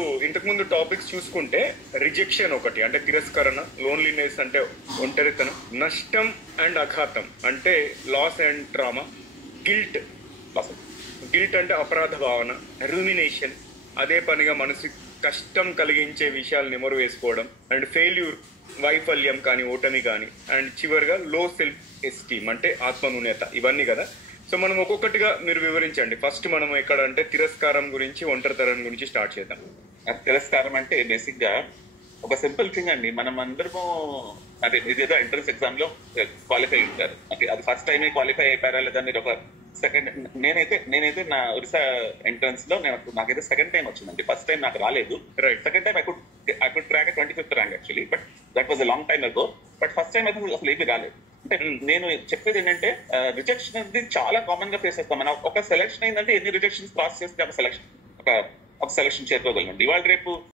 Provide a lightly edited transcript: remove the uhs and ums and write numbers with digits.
ఇంతకు ముందు టాపిక్స్ చూసుకుంటే రిజెక్షన్ ఒకటి అంటే తిరస్కరణ, లోన్లీనెస్ అంటే ఒంటరితనం, నష్టం అండ్ అఘాతం అంటే loss and trauma, guilt guilt అంటే అపరాధ భావన, రూమినేషన్ అదే పనిగా మనసు కష్టం కలిగించే విషయాలు నెమరు వేసుకోవడం, అండ్ ఫెయిల్యూర్ వైఫల్యం కానీ ఓటమి కానీ, అండ్ చివరిగా లో సెల్ఫ్ ఎస్టీమ్ అంటే ఆత్మన్యూనత. ఇవన్నీ కదా. సో మనం ఒక్కొక్కటిగా మీరు వివరించండి. ఫస్ట్ మనం ఎక్కడ అంటే తిరస్కారం గురించి, ఒంటరితనం గురించి స్టార్ట్ చేద్దాం. తిరస్కారం అంటే బేసిక్ గా ఒక సింపుల్ థింగ్ అండి. మనం అందరము అదే ఇదేదో ఎంట్రన్స్ ఎగ్జామ్ లో క్వాలిఫై ఉంటారు. అది ఫస్ట్ టైమే క్వాలిఫై అయిపోయారా లేదా మీరు ఒక సెకండ్. నేనైతే నా ఒరిస్సా ఎంట్రన్స్ లో నాకైతే సెకండ్ టైం వచ్చిందండి. ఫస్ట్ టైం నాకు రాలేదు. Second time I could track 25th rank actually, but that was long time అగో. బట్ ఫస్ట్ టైం అయితే అసలు ఏమీ రాలేదు. అంటే నేను చెప్పేది ఏంటంటే రిజెక్షన్ అనేది చాలా కామన్ గా ఫేస్ చేస్తాం. మనం ఒక సెలక్షన్ అయిందంటే ఎన్ని రిజెక్షన్స్ పాస్ చేస్తే ఒక సెలక్షన్ చేరుకోగలండి. ఇవాళ రేపు